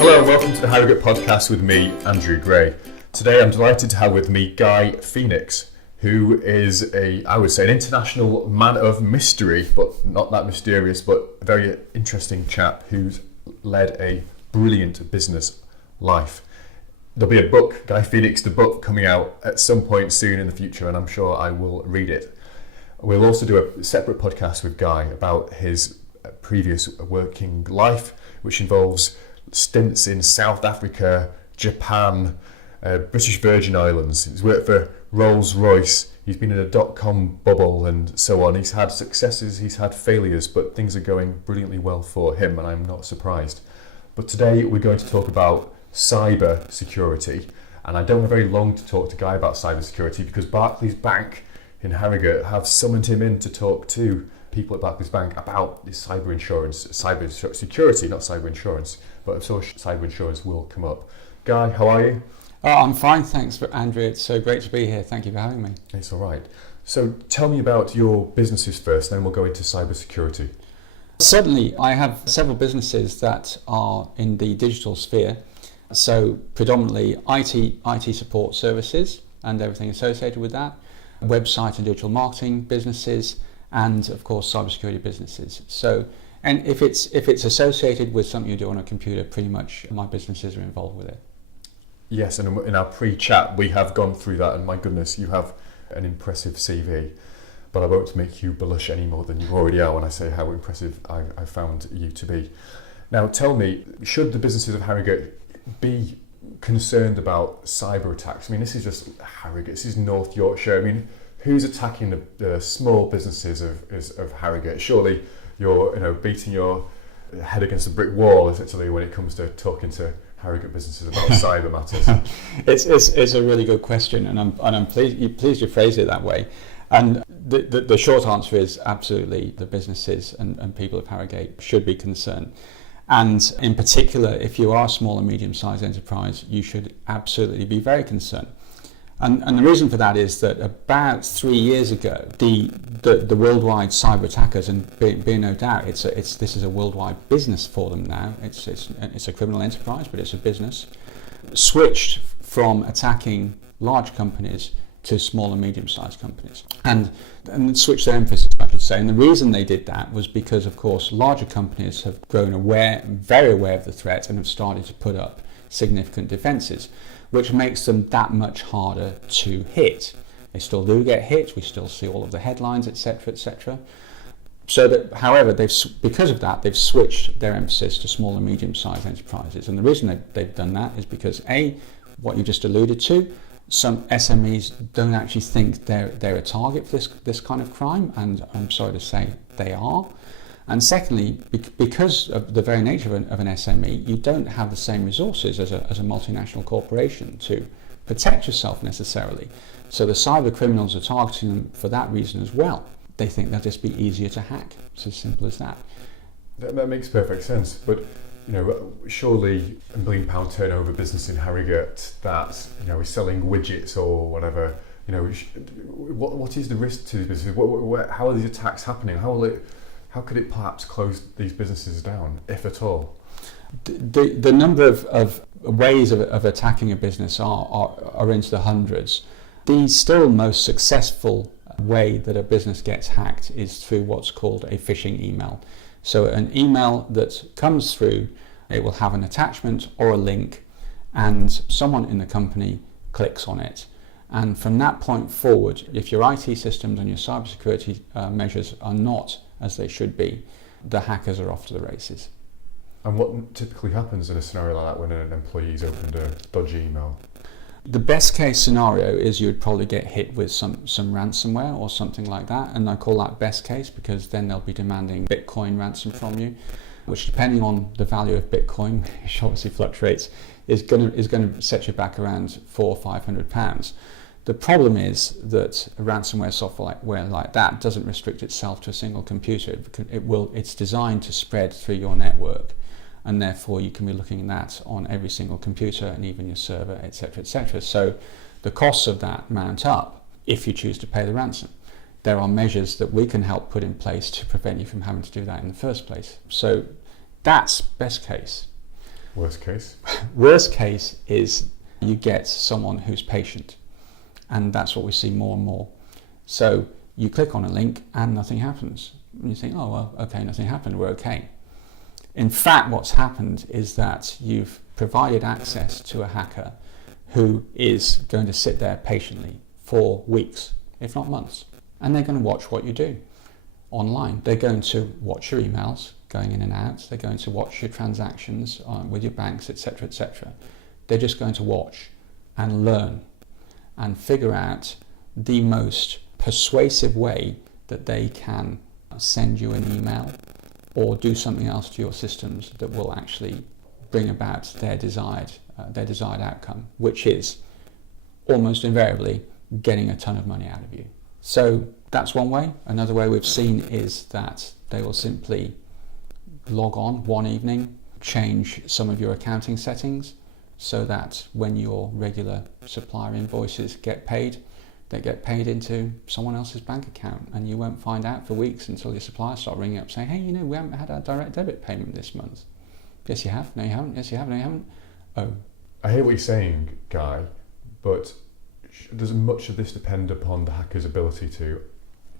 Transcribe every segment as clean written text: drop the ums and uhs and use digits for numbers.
Hello and welcome to the Harrogate podcast with me, Andrew Gray. Today I'm delighted to have with me Guy Phoenix, who is an international man of mystery, but not that mysterious, but a very interesting chap who's led a brilliant business life. There'll be a book, Guy Phoenix, the book, coming out at some point soon in the future, and I'm sure I will read it. We'll also do a separate podcast with Guy about his previous working life, which involves stints in South Africa, Japan, British Virgin Islands. He's worked for Rolls-Royce. He's been in a dot-com bubble and so on. He's had successes, he's had failures, but things are going brilliantly well for him, and I'm not surprised. But today we're going to talk about cyber security, and I don't have very long to talk to Guy about cyber security because Barclays Bank in Harrogate have summoned him in to talk to people at Barclays Bank about this cyber insurance, cyber security, not cyber insurance, but I'm sure cyber insurance will come up. Guy, how are you? I'm fine, thanks, Andrew. It's so great to be here. Thank you for having me. It's all right. So tell me about your businesses first, then we'll go into cyber security. Certainly, I have several businesses that are in the digital sphere. So predominantly IT support services and everything associated with that, website and digital marketing businesses, and of course cybersecurity businesses. So, and if it's associated with something you do on a computer, pretty much my businesses are involved with it. Yes, and in our pre-chat we have gone through that, and my goodness, you have an impressive CV. But I won't make you blush any more than you already are when I say how impressive I found you to be. Now, tell me, should the businesses of Harrogate be concerned about cyber attacks? I mean, this is just Harrogate. This is North Yorkshire. I mean, who's attacking the small businesses of Harrogate? Surely you're beating your head against a brick wall, essentially, when it comes to talking to Harrogate businesses about cyber matters. It's a really good question, and I'm pleased you phrased it that way. And the short answer is absolutely the businesses and people of Harrogate should be concerned. And in particular, if you are a small and medium-sized enterprise, you should absolutely be very concerned. And the reason for that is that about 3 years ago, the worldwide cyber attackers, and be no doubt, this is a worldwide business for them now. It's a criminal enterprise, but it's a business. Switched from attacking large companies to small and medium-sized companies, and switched their emphasis, I should say. And the reason they did that was because, of course, larger companies have grown very aware of the threat, and have started to put up significant defences, which makes them that much harder to hit. They still do get hit. We still see all of the headlines, etc., etc. So that, however, because of that, they've switched their emphasis to small and medium-sized enterprises. And the reason they've done that is because what you just alluded to, some SMEs don't actually think they're a target for this kind of crime, and I'm sorry to say they are. And secondly, because of the very nature of an SME, you don't have the same resources as a multinational corporation to protect yourself necessarily. So the cyber criminals are targeting them for that reason as well. They think they'll just be easier to hack. It's as simple as that. That makes perfect sense. But surely a £1 million turnover business in Harrogate that is selling widgets or whatever. What is the risk to these businesses? How are these attacks happening? How could it perhaps close these businesses down, if at all? The number of ways of attacking a business are into the hundreds. The still most successful way that a business gets hacked is through what's called a phishing email. So an email that comes through, it will have an attachment or a link, and someone in the company clicks on it. And from that point forward, if your IT systems and your cybersecurity measures are not as they should be, the hackers are off to the races. And what typically happens in a scenario like that when an employee's opened a dodgy email? The best case scenario is you would probably get hit with some ransomware or something like that, and I call that best case because then they'll be demanding Bitcoin ransom from you, which, depending on the value of Bitcoin, which obviously fluctuates, is going to set you back around £400 or £500. The problem is that a ransomware software like that doesn't restrict itself to a single computer. It's designed to spread through your network, and therefore you can be looking at that on every single computer and even your server, etc., etc. So the costs of that mount up if you choose to pay the ransom. There are measures that we can help put in place to prevent you from having to do that in the first place. So that's best case. Worst case? Worst case is you get someone who's patient, and that's what we see more and more. So you click on a link and nothing happens. And you think, oh, well, okay, nothing happened, we're okay. In fact, what's happened is that you've provided access to a hacker who is going to sit there patiently for weeks, if not months, and they're going to watch what you do online. They're going to watch your emails going in and out. They're going to watch your transactions with your banks, etc., etc. They're just going to watch and learn and figure out the most persuasive way that they can send you an email or do something else to your systems that will actually bring about their desired outcome, which is almost invariably getting a ton of money out of you. So that's one way. Another way we've seen is that they will simply log on one evening, change some of your accounting settings so that when your regular supplier invoices get paid, they get paid into someone else's bank account, and you won't find out for weeks until your suppliers start ringing up saying, hey, we haven't had our direct debit payment this month. Yes, you have. No, you haven't. Yes, you have. No, you haven't. Oh. I hear what you're saying, Guy, but does much of this depend upon the hacker's ability to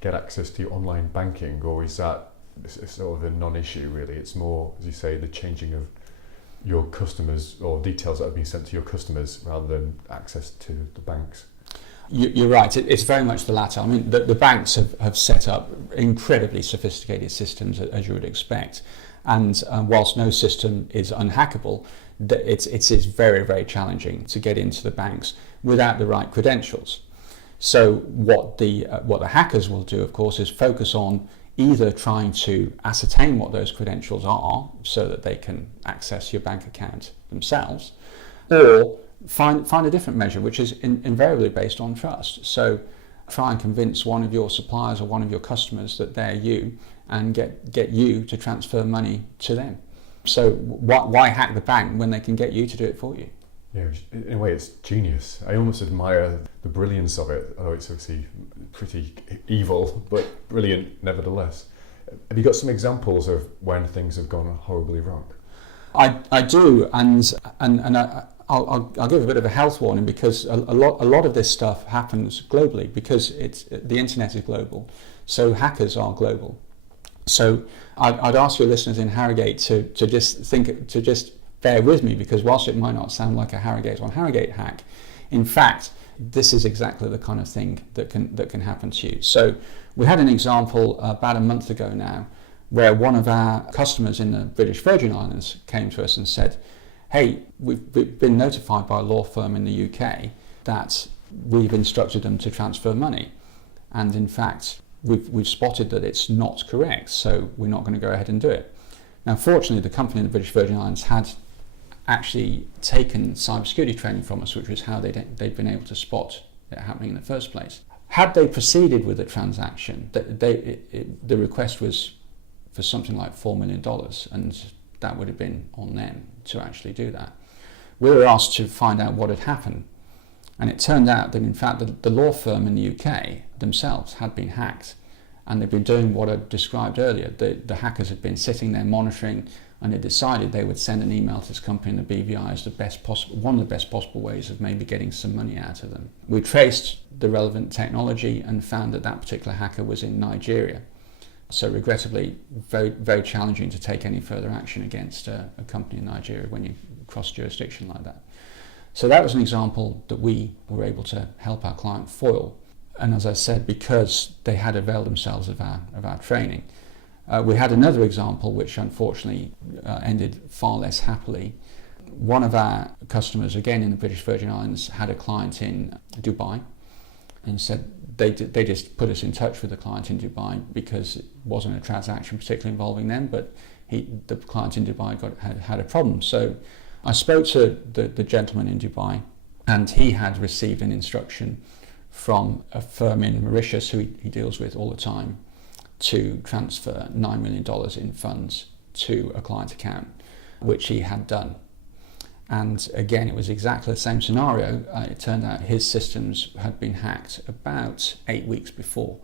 get access to your online banking, or is that sort of a non-issue really? It's more, as you say, the changing of your customers or details that have been sent to your customers rather than access to the banks. You're right, it's very much the latter. I mean, the banks have set up incredibly sophisticated systems, as you would expect, and whilst no system is unhackable, it's very, very challenging to get into the banks without the right credentials. So what the hackers will do, of course, is focus on either trying to ascertain what those credentials are so that they can access your bank account themselves, or find a different measure, which is invariably based on trust. So try and convince one of your suppliers or one of your customers that they're you, and get you to transfer money to them. So why hack the bank when they can get you to do it for you? Yeah, in a way it's genius. I almost admire the brilliance of it. Oh, it's obviously pretty evil, but brilliant nevertheless. Have you got some examples of when things have gone horribly wrong? I do, and I'll give a bit of a health warning, because a lot of this stuff happens globally, because the internet is global, so hackers are global. So I'd ask your listeners in Harrogate to just bear with me, because whilst it might not sound like a Harrogate on Harrogate hack, in fact this is exactly the kind of thing that can happen to you. So we had an example about a month ago now, where one of our customers in the British Virgin Islands came to us and said, hey, we've been notified by a law firm in the UK that we've instructed them to transfer money, and in fact we've spotted that it's not correct, so we're not going to go ahead and do it. Now, fortunately, the company in the British Virgin Islands had actually taken cybersecurity training from us, which was how they'd been able to spot it happening in the first place. Had they proceeded with the transaction, the request was for something like $4 million, and that would have been on them to actually do that. We were asked to find out what had happened, and it turned out that in fact the law firm in the UK themselves had been hacked, and they'd been doing what I described earlier. The hackers had been sitting there monitoring, and they decided they would send an email to this company in the BVI as one of the best possible ways of maybe getting some money out of them. We traced the relevant technology and found that particular hacker was in Nigeria. So regrettably, very, very challenging to take any further action against a company in Nigeria when you cross jurisdiction like that. So that was an example that we were able to help our client foil. And as I said, because they had availed themselves of our training. We had another example which unfortunately ended far less happily. One of our customers, again in the British Virgin Islands, had a client in Dubai, and said they just put us in touch with the client in Dubai because it wasn't a transaction particularly involving them, but the client in Dubai had a problem. So I spoke to the gentleman in Dubai, and he had received an instruction from a firm in Mauritius who he deals with all the time to transfer $9 million in funds to a client account, which he had done. And again, it was exactly the same scenario. It turned out his systems had been hacked about 8 weeks before,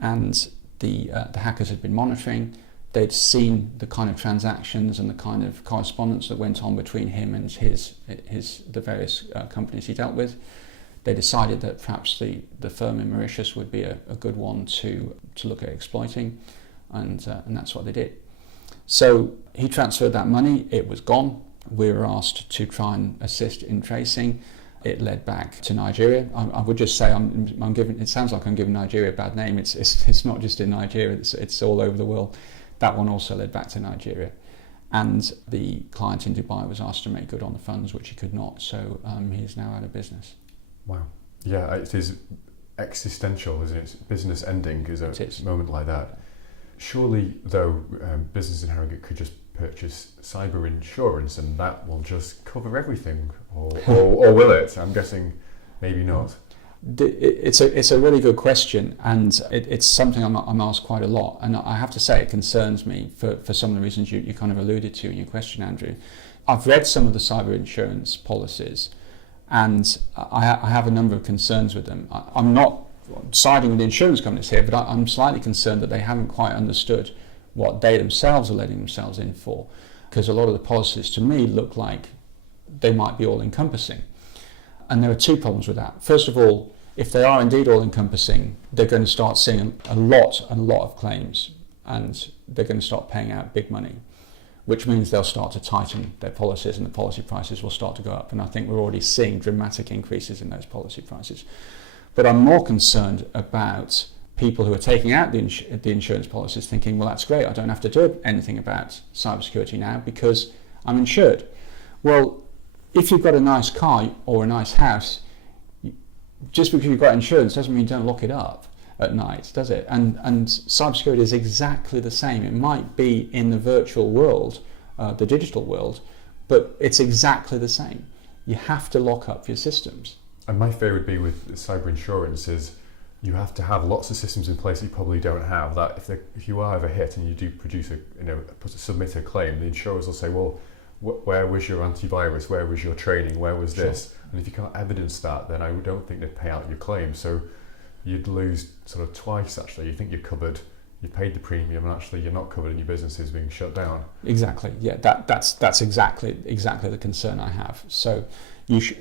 and the hackers had been monitoring, They'd seen the kind of transactions and the kind of correspondence that went on between him and the various companies he dealt with. They decided that perhaps the firm in Mauritius would be a good one to look at exploiting, and that's what they did. So he transferred that money. It was gone. We were asked to try and assist in tracing. It led back to Nigeria. I would just say I'm giving. It sounds like I'm giving Nigeria a bad name. It's not just in Nigeria. It's all over the world. That one also led back to Nigeria, and the client in Dubai was asked to make good on the funds, which he could not. So he is now out of business. Wow. Yeah, it is existential, isn't it? Business ending is a moment like that. Surely, though, business in Harrogate could just purchase cyber insurance and that will just cover everything, or will it? I'm guessing maybe not. It's a really good question, and it's something I'm asked quite a lot, and I have to say it concerns me for some of the reasons you kind of alluded to in your question, Andrew. I've read some of the cyber insurance policies, and I have a number of concerns with them. I'm not siding with the insurance companies here, but I'm slightly concerned that they haven't quite understood what they themselves are letting themselves in for, because a lot of the policies to me look like they might be all-encompassing. And there are two problems with that. First of all, if they are indeed all-encompassing, they're going to start seeing a lot of claims, and they're going to start paying out big money, which means they'll start to tighten their policies and the policy prices will start to go up. And I think we're already seeing dramatic increases in those policy prices. But I'm more concerned about people who are taking out the insurance policies thinking, well, that's great, I don't have to do anything about cybersecurity now because I'm insured. Well, if you've got a nice car or a nice house, just because you've got insurance doesn't mean you don't lock it up at night, does it? And cybersecurity is exactly the same. It might be in the virtual world, the digital world, but it's exactly the same. You have to lock up your systems. And my fear would be with cyber insurance is you have to have lots of systems in place that you probably don't have. That if you are ever hit and you do produce submit a claim, the insurers will say, well, where was your antivirus? Where was your training? Where was this? Sure. And if you can't evidence that, then I don't think they'd pay out your claim. So you'd lose sort of twice, actually. You think you're covered, you paid the premium, and actually you're not covered and your business is being shut down. Exactly, yeah, that's exactly the concern I have. So you should,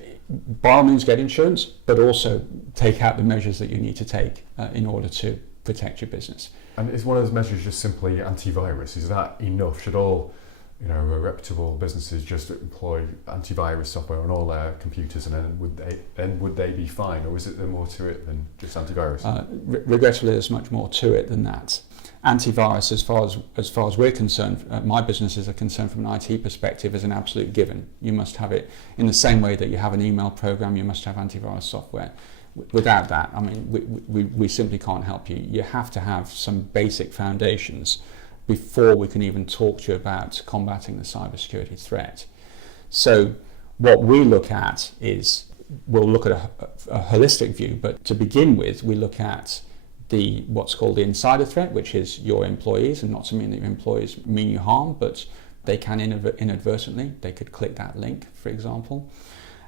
by all means, get insurance, but also take out the measures that you need to take in order to protect your business. And is one of those measures just simply antivirus? Is that enough? Should all reputable businesses just employ antivirus software on all their computers, and then would they be fine, or is there more to it than just antivirus? Regrettably, there's much more to it than that. Antivirus, as far as we're concerned, my businesses are concerned from an IT perspective, is an absolute given. You must have it in the same way that you have an email program. You must have antivirus software. Without that, I mean, we simply can't help you. You have to have some basic foundations before we can even talk to you about combating the cybersecurity threat. So what we look at is, we'll look at a holistic view, but to begin with, we look at what's called the insider threat, which is your employees, and not to mean that your employees mean you harm, but they can inadvertently, they could click that link, for example.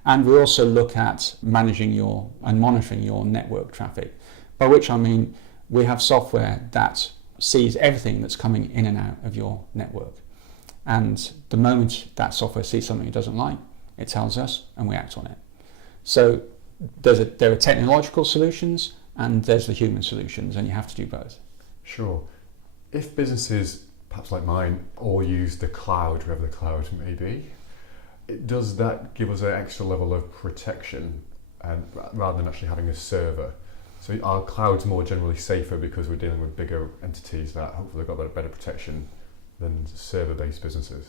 And we also look at managing and monitoring your network traffic, by which I mean we have software that sees everything that's coming in and out of your network. And the moment that software sees something it doesn't like, it tells us and we act on it. So there are technological solutions and there's the human solutions, and you have to do both. Sure. If businesses, perhaps like mine, all use the cloud, wherever the cloud may be, does that give us an extra level of protection rather than actually having a server? So are clouds more generally safer because we're dealing with bigger entities that hopefully have got better protection than server-based businesses?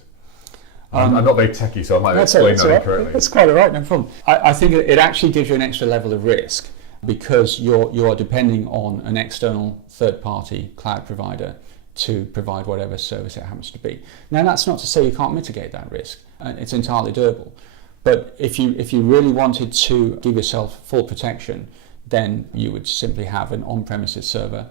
I'm not very techie, so I might explain that incorrectly. That's quite all right, no problem. I think it actually gives you an extra level of risk because you are depending on an external third-party cloud provider to provide whatever service it happens to be. Now, that's not to say you can't mitigate that risk. It's entirely doable. But if you really wanted to give yourself full protection, then you would simply have an on-premises server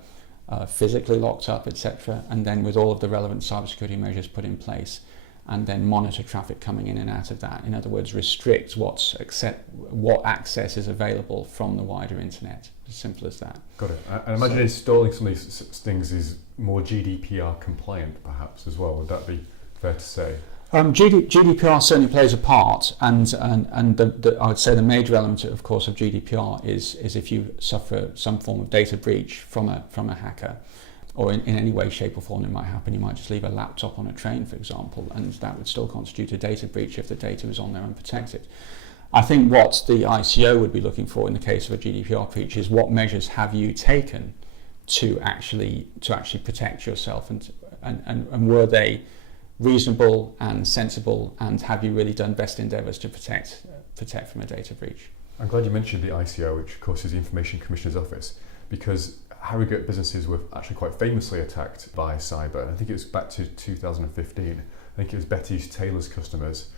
physically locked up, etc., and then with all of the relevant cybersecurity measures put in place, and then monitor traffic coming in and out of that. In other words, restrict what access is available from the wider internet. As simple as that. Got it. I imagine installing some of these things is more GDPR compliant, perhaps, as well. Would that be fair to say? GDPR certainly plays a part, and I would say the major element, of course, of GDPR is if you suffer some form of data breach from a hacker, or in any way, shape or form it might happen. You might just leave a laptop on a train, for example, and that would still constitute a data breach if the data was on there unprotected. I think what the ICO would be looking for in the case of a GDPR breach is what measures have you taken to actually protect yourself, and were they reasonable and sensible, and have you really done best endeavours to protect from a data breach? I'm glad you mentioned the ICO, which of course is the Information Commissioner's Office, because Harrogate businesses were actually quite famously attacked by cyber, and I think it was back to 2015. I think it was Betty's Taylor's customers.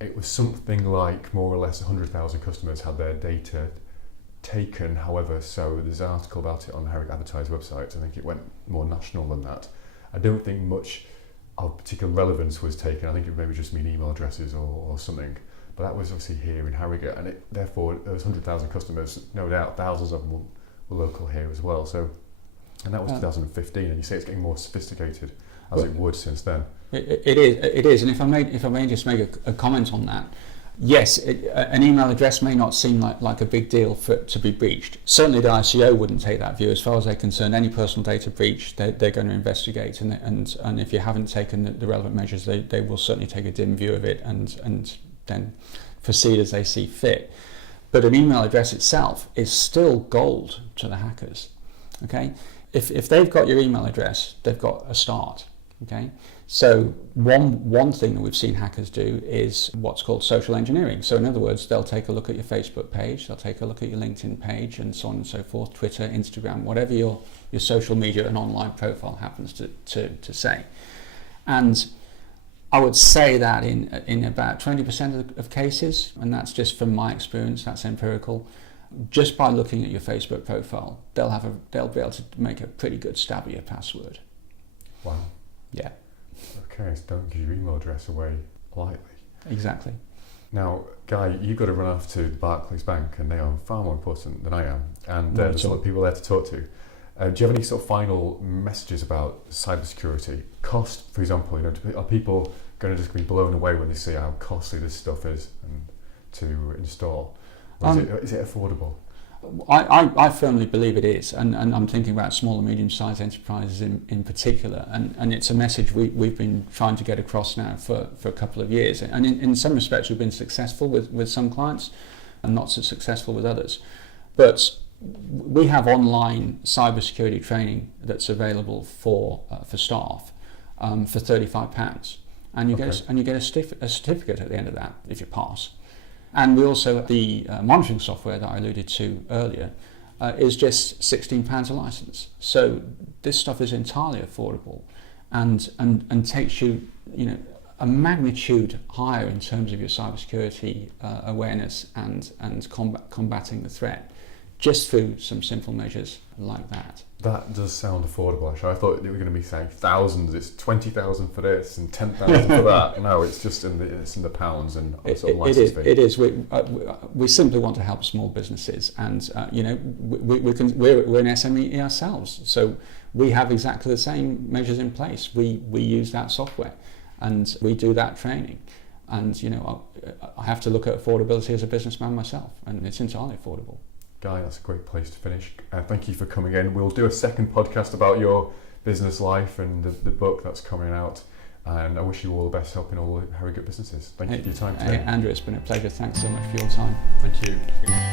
It was something like more or less 100,000 customers had their data taken. However, so there's an article about it on the Harrogate Advertiser website. I think it went more national than that. I don't think much of particular relevance was taken. I think it maybe just mean email addresses or something. But that was obviously here in Harrogate, and therefore there was 100,000 customers. No doubt, thousands of them were local here as well. So, and that was 2015, and you say it's getting more sophisticated as it would since then. It is, and if I may just make a comment on that. Yes, an email address may not seem like a big deal for it to be breached. Certainly the ICO wouldn't take that view. As far as they're concerned, any personal data breach, they're going to investigate, and if you haven't taken the relevant measures, they will certainly take a dim view of it and then proceed as they see fit. But an email address itself is still gold to the hackers. Okay, if they've got your email address, they've got a start. Okay, so one thing that we've seen hackers do is what's called social engineering. So in other words, they'll take a look at your Facebook page, they'll take a look at your LinkedIn page, and so on and so forth, Twitter, Instagram, whatever your social media and online profile happens to say. And I would say that in about 20% of cases, and that's just from my experience, that's empirical, just by looking at your Facebook profile, they'll be able to make a pretty good stab at your password. Wow. Yeah. Okay, so don't give your email address away lightly. Exactly. Now, Guy, you've got to run off to Barclays Bank, and they are far more important than I am, and there's a lot of people there to talk to. Do you have any sort of final messages about cybersecurity? Cost, for example, are people going to just be blown away when they see how costly this stuff is and to install? Or is it affordable? I firmly believe it is, and I'm thinking about small and medium-sized enterprises in particular, and it's a message we've been trying to get across now for a couple of years, and in some respects we've been successful with some clients and not so successful with others. But we have online cybersecurity training that's available for staff for £35, and you get a certificate at the end of that if you pass. And we also, the monitoring software that I alluded to earlier is just £16 a license. So this stuff is entirely affordable and takes you, a magnitude higher in terms of your cybersecurity awareness and combating the threat, just through some simple measures like that. That does sound affordable, actually. I thought they were going to be saying thousands. It's 20,000 for this and 10,000 for that. No, it's just in the pounds and sort of license fee. It is. We simply want to help small businesses, and we're an SME ourselves, so we have exactly the same measures in place. We use that software, and we do that training, and I have to look at affordability as a businessman myself, and it's entirely affordable. Guy, that's a great place to finish. Thank you for coming in. We'll do a second podcast about your business life and the book that's coming out. And I wish you all the best helping all the Harrogate businesses. Thank you for your time today. Andrew, it's been a pleasure. Thanks so much for your time. Thank you.